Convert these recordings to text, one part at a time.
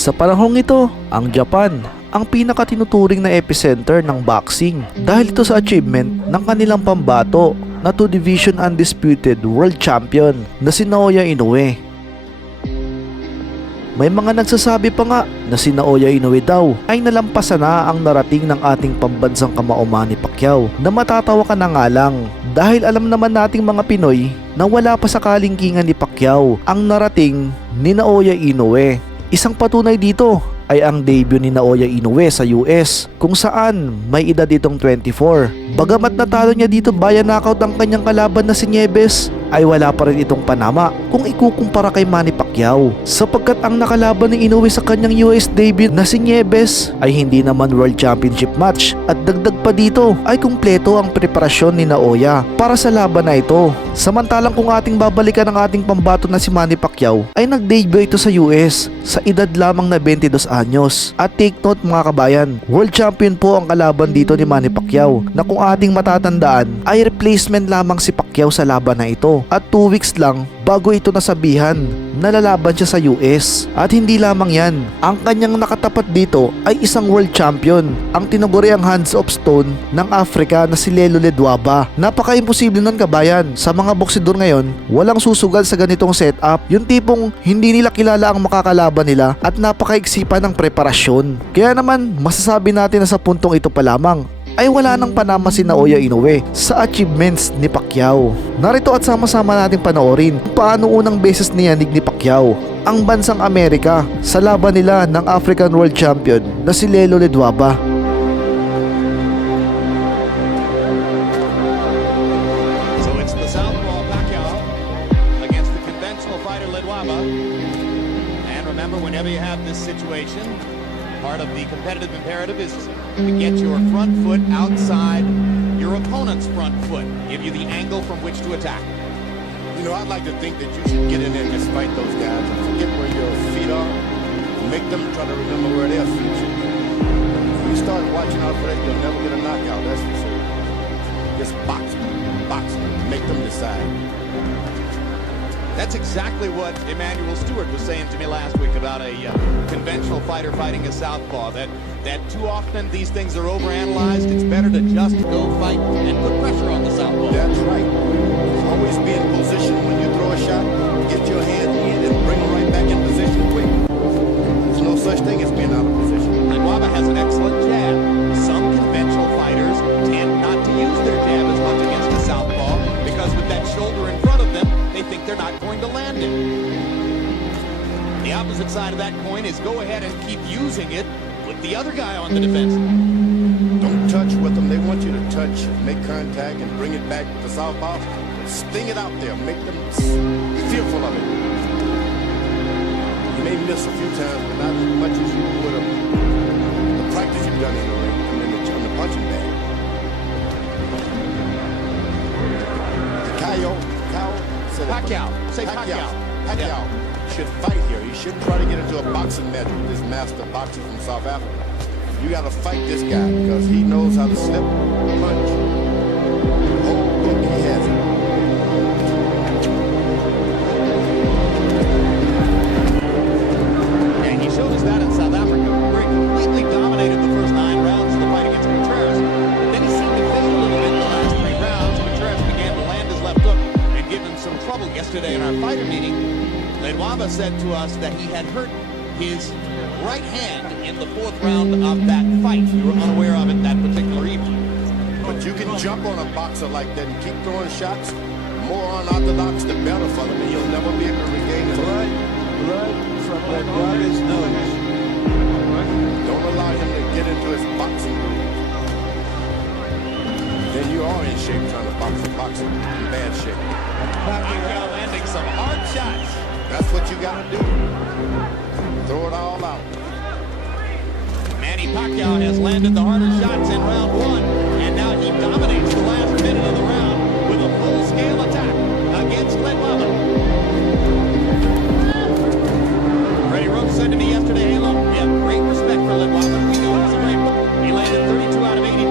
Sa panahong ito, ang Japan ang pinakatinuturing na epicenter ng boxing dahil ito sa achievement ng kanilang pambato na 2-division undisputed world champion na si Naoya Inoue. May mga nagsasabi pa nga na si Naoya Inoue daw ay nalampasan na ang narating ng ating pambansang kamao Manny Pacquiao, na matatawa ka na nga lang dahil alam naman nating mga Pinoy na wala pa sa kalingkingan ni Pacquiao ang narating ni Naoya Inoue. Isang patunay dito ay ang debut ni Naoya Inoue sa US, kung saan may edad itong 24. Bagamat natalo niya dito via knockout ang kanyang kalaban na si Nieves, ay wala pa rin itong panama kung ikukumpara kay Manny Pacquiao, sapagkat ang nakalaban ni Inoue sa kanyang US debut na si Nieves ay hindi naman World Championship match, at dagdag pa dito ay kumpleto ang preparasyon ni Naoya para sa laban na ito. Samantalang kung ating babalikan ang ating pambato na si Manny Pacquiao, ay nag-debut ito sa US sa edad lamang na 22 anyos. At take note mga kabayan, World Champion po ang kalaban dito ni Manny Pacquiao, na kung ating matatandaan ay replacement lamang si Pacquiao sa laban na ito, at 2 weeks lang bago ito nasabihan na lalaban siya sa US. At hindi lamang yan, ang kanyang nakatapat dito ay isang world champion, ang tinaguriang hands of stone ng Africa na si Lelo Ledwaba. Napaka-imposible nun kabayan, sa mga boksidor ngayon walang susugal sa ganitong setup, yung tipong hindi nila kilala ang makakalaban nila at napaka-iksi pa ng preparasyon. Kaya naman masasabi natin na sa puntong ito pa lamang ay wala nang panama si Naoya Inoue sa achievements ni Pacquiao. Narito at sama-sama nating panoorin paano unang beses niyanig ni Pacquiao ang bansang Amerika sa laban nila ng African World Champion na si Lelo Ledwaba. So it's the southpaw Pacquiao against the conventional fighter Ledwaba. And remember, whenever you have this situation, part of the competitive imperative is to get your front foot outside your opponent's front foot, give you the angle from which to attack. You know, I'd like to think that you should get in there and just fight those guys and forget where your feet are. Make them try to remember where their feet should be. If you start watching out for that, you'll never get a knockout, that's for sure. Just box them, make them decide. That's exactly what Emmanuel Stewart was saying to me last week about a conventional fighter fighting a southpaw, that too often these things are overanalyzed. It's better to just go fight and put pressure on the southpaw. That's right. Always be in position when you throw a shot. Get your hand in and bring them right back in position quick. There's no such thing as being out of position. Ledwaba has an excellent jab. Some conventional fighters tend not to use their jab as much against the southpaw because with that shoulder in front of them, they think they're not going to land it. The opposite side of that coin is go ahead and keep using it with the other guy on the defense. Don't touch with them. They want you to touch, make contact, and bring it back to southpaw. Sting it out there. Make them fearful of it. You may miss a few times, but not as much as you would have the practice you've done in the ring and in the punching bag. Pacquiao. Say Pacquiao. Pacquiao should fight here. He shouldn't try to get into a boxing match with this master boxer from South Africa. You got to fight this guy because he knows how to slip, punch. The whole book, he has it. And he showed us that in South Africa, where he completely dominated the first 9 rounds of the fight against Contreras. But then he seemed to fade a little bit in the last 3 rounds. Contreras began to land his left hook and give him some trouble. Yesterday in our fighter meeting, Ledwaba said to us that he had hurt his right hand in the 4th round of that fight. We were unaware of it that particular evening. But you can jump on a boxer like that and keep throwing shots. More unorthodox, the better for them, and you'll never be able to regain it. Blood from Ledwaba's nose. Don't allow him to get into his boxing groove. Then you are in shape trying to box in bad shape. Pacquiao landing some hard shots. That's what you got to do. Throw it all out. Manny Pacquiao has landed the harder shots in round 1, and now he dominates the last minute of the round with a full-scale attack against Ledwaba. Freddie Roach said to me yesterday, hey, look, we have great respect for Ledwaba. We know he's a great player. He landed 32 out of 82,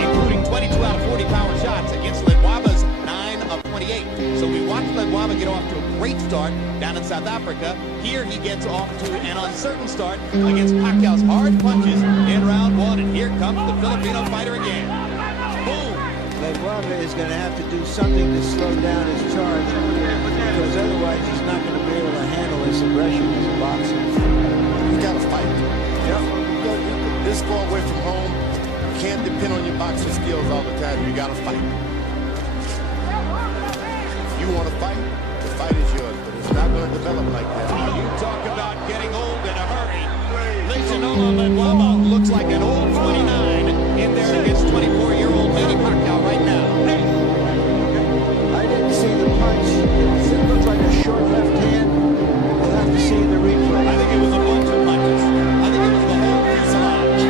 including 22 out of 40 power shots against Ledwaba's 9 of 28. So we watched Ledwaba get off to a great start down in South Africa. Here he gets off to an uncertain start against Pacquiao's hard punches in round one. And here comes the Filipino fighter again. Boom! Naoya is going to have to do something to slow down his charge, because otherwise he's not going to be able to handle his aggression as a boxer. You got to fight. Yep. This far away from home, you can't depend on your boxing skills all the time. You got to fight. If you want to fight, the fight is yours, but it's not going to develop like that. You talk about getting old in a hurry. Naoya looks like an old 29 in there against 24-year-old Manny Pacquiao right now. I didn't see the punch. It looked like a short left hand. We'll have to see the replay. I think it was a bunch of punches. I think it was the whole fuselage.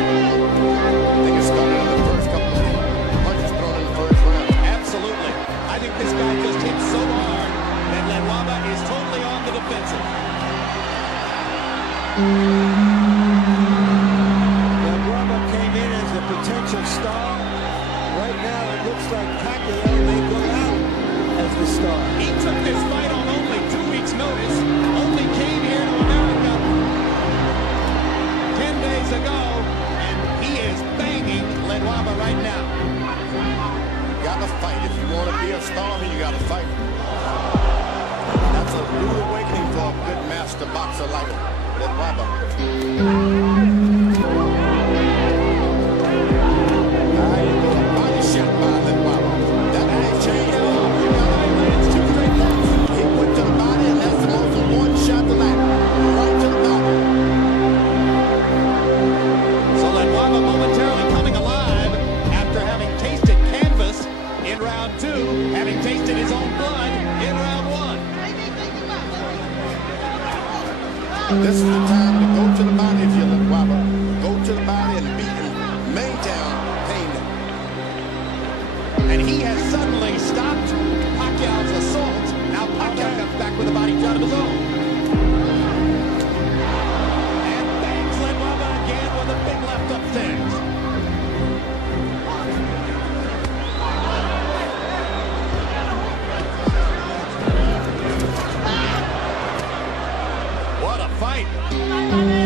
I think it started in the first couple of punches thrown in the first round. Absolutely. I think this guy just hit so hard that Naoya is totally on the defensive. Naoya came in as a potential star. Right now it looks like Pacquiao may go out as the star. He took this fight on only 2 weeks' notice. Only came here to America 10 days ago, and he is banging Naoya right now. You got to fight. If you want to be a star, you got to fight. That's a rude awakening for a good master boxer like Naoya. Body shot by Naoya. That ain't changed. He went to the body, and that's the most important shot tonight. Right to the body. So Naoya momentarily coming alive after having tasted canvas in round two, having tasted his own blood in round one. This is the time to go to the body if you're Naoya. Go to the body and beat him. Maintain pain. And he has suddenly stopped Pacquiao's assault. Now Pacquiao comes back with a body shot of his own. And bangs Naoya again with a big left upstairs. What a fight.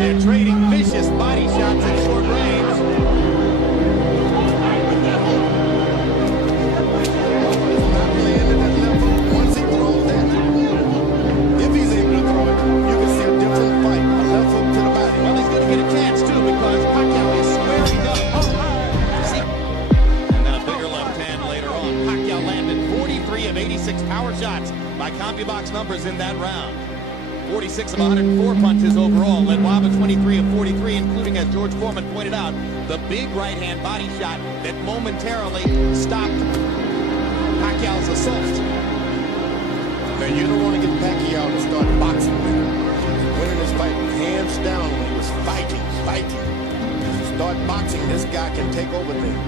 They're trading vicious body shots at short range. Not landing at level. Once he throws that, if he's able to throw it, you can see a different fight. A left hook to the body. Well, he's going to get a chance, too, because Pacquiao is squaring up. See? And then a bigger left hand later on. Pacquiao landed 43 of 86 power shots by CompuBox numbers in that round. 46 of 104 punches overall. Naoya 23 of 43, including, as George Foreman pointed out, the big right-hand body shot that momentarily stopped Pacquiao's assault. Now, you don't want to get Pacquiao to start boxing with him. Winning this fight hands down when he was fighting. Start boxing, this guy can take over things.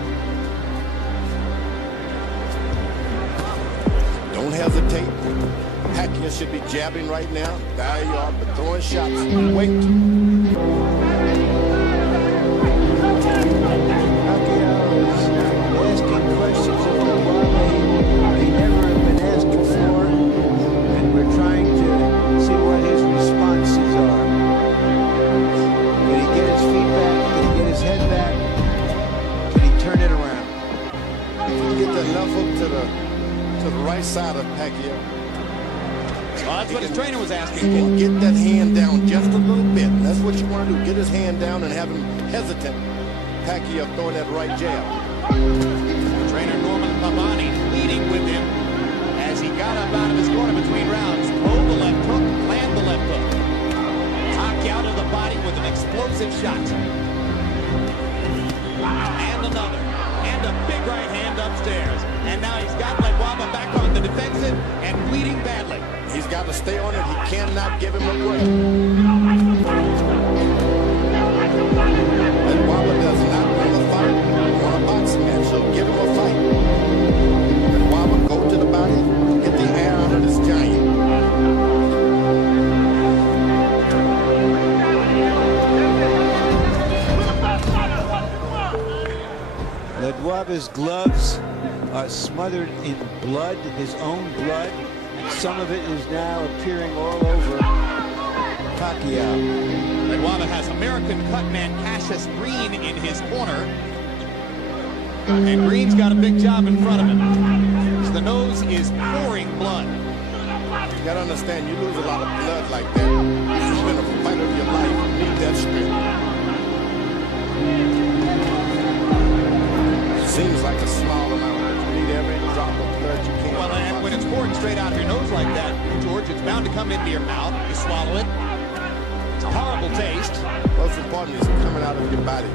Don't hesitate. Pacquiao should be jabbing right now. There you are, but throwing shots. Wait. Pacquiao is asking questions of Naoya he never have been asked before, and we're trying to see what his responses are. Can he get his feet back? Can he get his head back? Can he turn it around? Get the left hook to the right side of Pacquiao. Well, that's what his trainer was asking He for. can get that hand down just a little bit. And that's what you want to do. Get his hand down and have him hesitant. Pacquiao throwing that right jab. Trainer Norman Pavani leading with him as he got up out of his corner between rounds. Pulled the left hook, land the left hook. Pacquiao to the body with an explosive shot. And another. And a big right hand upstairs. And now he's got Naoya back on the defensive and bleeding badly. He's got to stay on it. He cannot give him a break. Naoya does not win a fight on a boxing match, so give him a fight. Naoya, go to the body, get the air out of this giant. Naoya's gloves are smothered in blood, his own blood. Some of it is now appearing all over Pacquiao. Leguava has American cutman Cassius Green in his corner. And Green's got a big job in front of him. The nose is pouring blood. You gotta understand, you lose a lot of blood like that. It's been a fight of your life. You need that strength. Seems like a small amount. You need every drop of blood you can. Well, and when it's pouring straight out of your nose like that, George, it's bound to come into your mouth. You swallow it. It's a horrible taste. Most important is coming out of your body.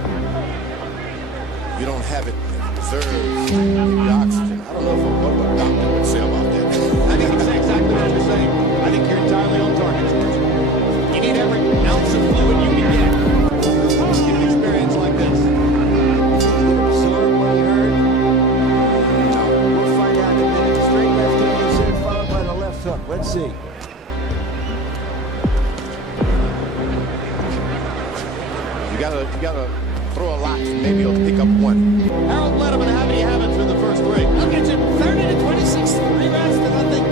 You don't have it. Preserves the oxygen. I don't know what a doctor would say about that. I think it's exactly what you're saying. I think you're entirely on target, George. You need every ounce of fluid you can get in an experience like this. Did he absorb what he heard? No. We'll find out in a minute. Straight left hook, he said, followed by the left hook. Let's see. You gotta throw a lot, maybe you'll pick up one. Harold Letterman, how many have it through the first three? Look at Jim, 30-26, 3 rounds to nothing.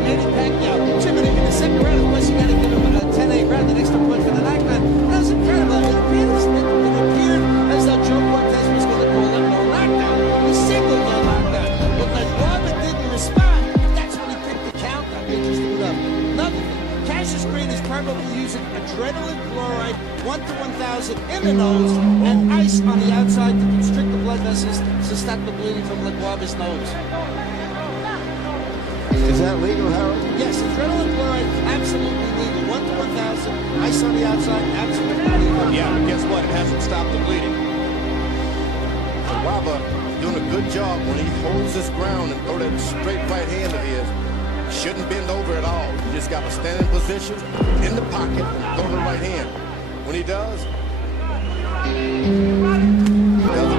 Manny Pacquiao. Jim, in the second round, of course, you got to give him a 10-8 round, an extra point for the knockdown. That was incredible. It appeared as though Joe Cortez was going to call him no knockdown. He signaled no knockdown. But Leguava didn't respond. That's when he picked the count up. Interesting enough. Another thing, Cassius Green is probably using adrenaline chloride 1 to 1,000 in the nose and ice on the outside to constrict the blood vessels to stop the bleeding from Leguava's nose. Is that legal, Harold? Yes, adrenaline chloride, absolutely legal. 1 to 1,000, ice on the outside, absolutely legal. Yeah, but guess what? It hasn't stopped the bleeding. Waba doing a good job when he holds his ground and throw that straight right hand of his. Shouldn't bend over at all. You just got to stand in position, in the pocket, and throw the right hand. When he does a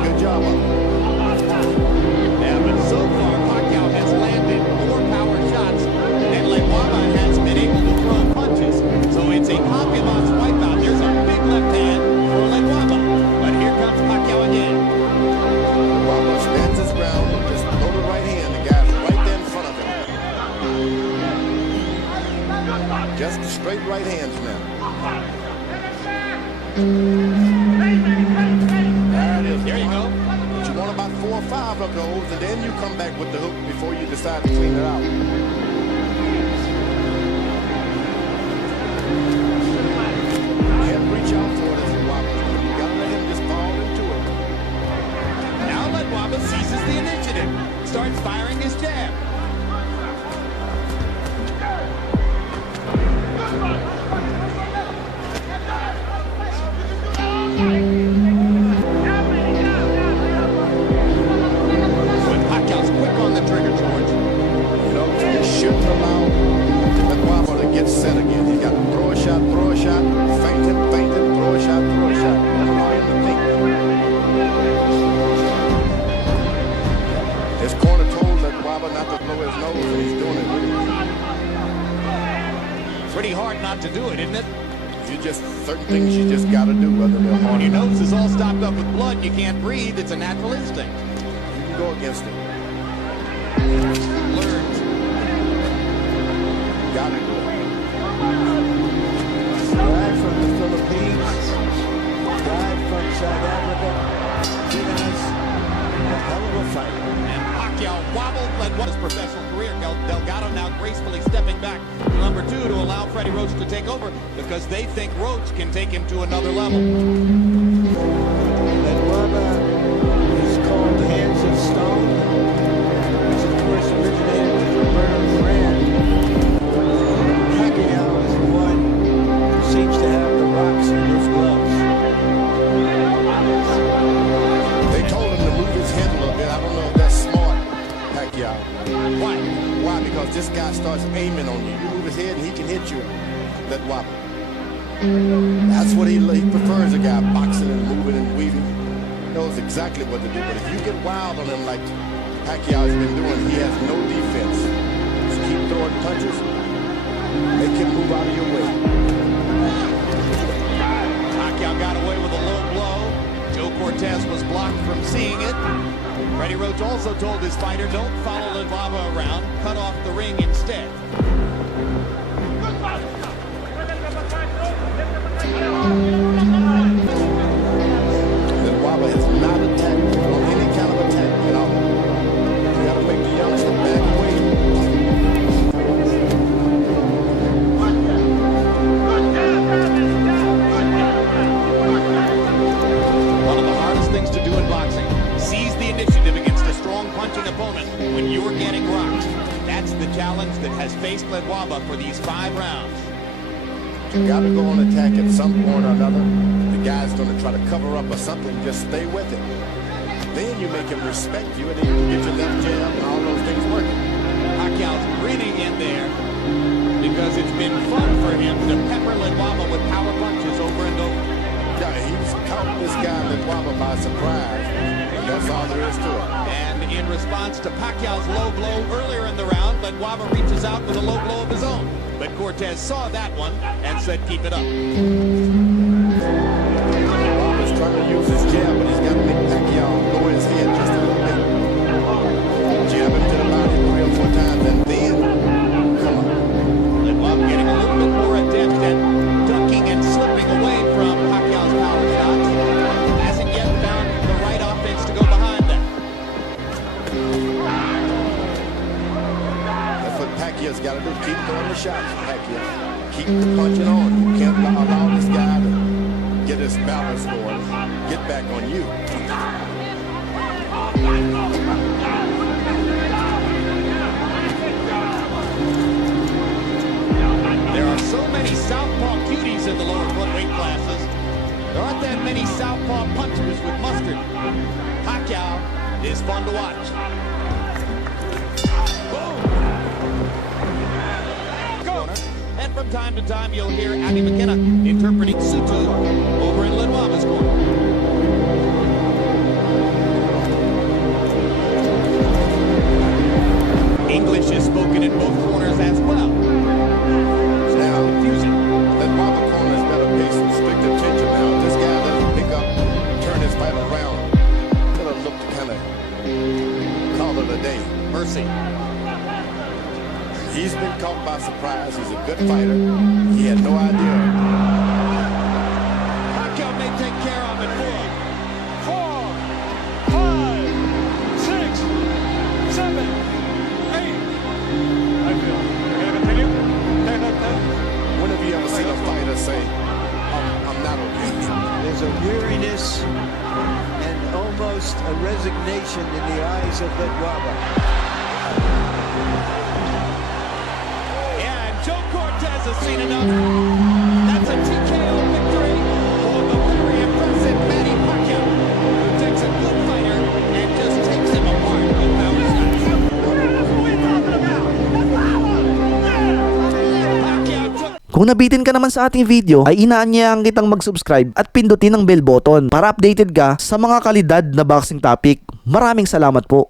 good job of it. Yeah, but so far, Pacquiao has landed more power shots, and Leguava has been able to throw punches. So it's a Pacquiao's wipeout. There's a big left hand for Leguava. But here comes Pacquiao again. Waba stands his ground and just throw the right hand. The guy's right there in front of him. Just straight right hands now. There it is. There you go. But you want about 4 or 5 of those, and then you come back with the hook before you decide to clean it out. You can't reach out for it as a Waba. You gotta let him just fall into it. Now Leguava seizes the initiative, starts firing his jab. When Pacquiao's quick on the trigger, George. You know, you shouldn't allow Leguava to get set again. He's got to throw a shot, feint him, throw a shot. Don't allow him to think. His corner told Leguava not to blow his nose, and he's doing it really good. Pretty hard not to do it, isn't it? Certain things you just got to do, whether they're hard When or your not. nose is all stopped up with blood, you can't breathe. It's a natural instinct. You can go against it. Learned. Got to do it. Guy from the Philippines, guy from South Africa. He has a hell of a fight. And Pacquiao wobbled, led what his professional career. Delgado now gracefully stepping back to number 2 to allow Freddie Roach to take over because they think Roach can take him to another level. Leguava is called Hands of Stone. Which of course originated with Roberto Duran. Pacquiao is the one who seems to have the rocks in his gloves. They told him to move his head a little bit. I don't know if that's smart, Pacquiao. Why? Why? Because this guy starts aiming on you. You move his head and he can hit you. That Waba. That's what he prefers, a guy boxing and moving and weaving. He knows exactly what to do. But if you get wild on him like Pacquiao has been doing, he has no defense. Just keep throwing punches. Make him move out of your way. Pacquiao got away with a low blow. Joe Cortez was blocked from seeing it. Freddie Roach also told his fighter, don't follow Ledwaba around, cut off the ring instead. Ledwaba is not attacked on any kind of attack at all. You got to make the youngster back away. One of the hardest things to do in boxing, seize the initiative against a strong punching opponent when you're getting rocked. That's the challenge that has faced Ledwaba for these 5 rounds. You got to go on attack at some point or another. The guy's going to try to cover up or something. Just stay with it. Then you make him respect you, and then you can get your left jab and all those things working. Pacquiao's grinning in there because it's been fun for him to pepper Ledwaba with power punches over and over. Yeah, he's caught this guy Ledwaba by surprise, and that's all there is to it. And in response to Pacquiao's low blow earlier in the round, Ledwaba reaches out with a low blow of his own. But Cortez saw that one and said, keep it up. Ledwaba's trying to use his jab, but he's got to make Pacquiao lower his head just a little bit. Jab him to the body 3 or 4 times, and then, come on. Ledwaba getting a little bit more adept at ducking and slipping away from Pacquiao's power shots. Hasn't yet found the right offense to go behind that. That's what Pacquiao's got to do. Keep throwing the shots, Pacquiao. Keep the punching on. You can't allow this guy to get his balance going. Get back on you. There are so many southpaw cuties in the lower weight classes. There aren't that many southpaw punchers with mustard. Pacquiao is fun to watch. Boom! Corner. And from time to time, you'll hear Abby McKenna interpreting Sutu over in Ledwaba's corner. English is spoken in both corners as well. Now, Confusing. Ledwaba corner's got to pay some strict attention now. If this guy doesn't pick up, turn his fight around, it'll look to kind of call it a day. Mercy. He's been caught by surprise. He's a good fighter. He had no idea. Pacquiao may take care of it for him. 4, 5, 6, 7, 8. I feel. We're going to continue. When have you ever seen a fighter say, I'm not okay? There's a weariness and almost a resignation in the eyes of Ledwaba. Yeah, and Joe Cortez has seen enough. That's a TKO victory for the very impressive Manny Pacquiao, who takes a good fighter and just takes him apart with power shots. Pacquiao took Kung nabitin ka naman sa ating video, ay inaanyayahan kitang mag-subscribe at pindutin ang bell button para updated ka sa mga kalidad na boxing topic. Maraming salamat po.